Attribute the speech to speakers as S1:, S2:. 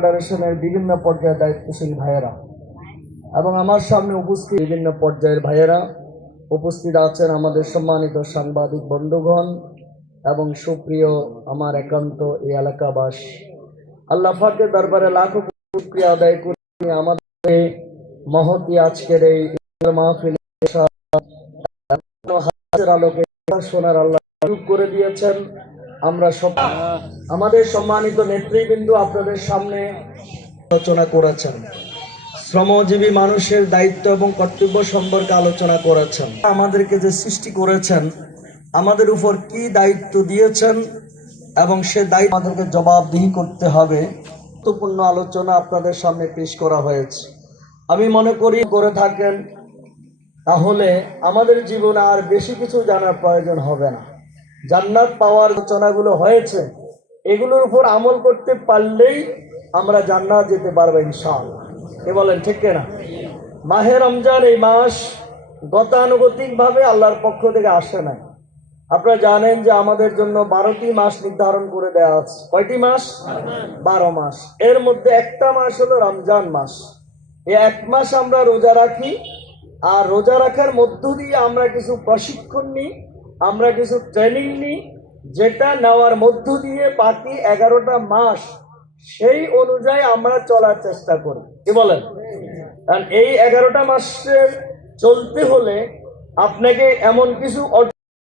S1: ফেডারেশনের বিভিন্ন পর্যায়ে দায়িত্বশীল ভাইয়েরা এবং আমার সামনে উপস্থিত বিভিন্ন পর্যায়ের ভাইয়েরা উপস্থিত আছেন আমাদের সম্মানিত সাংবাদিক বন্ধুগণ এবং সুপ্রিয় আমার একান্ত এই এলাকাবাস। আল্লাহ ফাকের দরবারে লাখো শুক্রিয়া আদায় করি। আমাদের মহতি আজকের এই মাহফিল আলোকে সোনার আল্লাহ করে দিয়েছেন। আমরা আমাদের সম্মানিত নেতৃবৃন্দ আপনাদের সামনে আলোচনা করেছেন। শ্রমজীবী মানুষের দায়িত্ব এবং কর্তব্য সম্পর্কে আলোচনা করেছেন। আমাদেরকে যে সৃষ্টি করেছেন, আমাদের উপর কি দায়িত্ব দিয়েছেন এবং সে দায়িত্ব আমাদেরকে জবাবদিহি করতে হবে। গুরুত্বপূর্ণ আলোচনা আপনাদের সামনে পেশ করা হয়েছে। আমি মনে করি করে থাকেন, তাহলে আমাদের জীবনে আর বেশি কিছু জানার প্রয়োজন হবে না। জান্নাত পাওয়ার আলোচনাগুলো হয়েছে, এগুলোর উপর আমল করতে পারলেই আমরা জান্নাত যেতে পারব ইনশাআল্লাহ। এ বলেন, ঠিক না মাহে রমজান এই মাস গতানুগতিকভাবে আল্লাহর পক্ষ থেকে আসে নাই। আপনারা জানেন যে আমাদের জন্য বারোটি মাস নির্ধারণ করে দেওয়া আছে। কয়টি মাস? বারো মাস। এর মধ্যে একটা মাস হলো রমজান মাস। এই এক মাস আমরা রোজা রাখি, আর রোজা রাখার মধ্য দিয়ে আমরা কিছু প্রশিক্ষণ নিই আমরা কিছু ট্রেনিং নিই, যেটা নেওয়ার মধ্য দিয়ে বাকি এগারোটা মাস সেই অনুযায়ী আমরা চলার চেষ্টা করি। কি বলেন? কারণ এই এগারোটা মাসের চলতে হলে আপনাকে এমন কিছু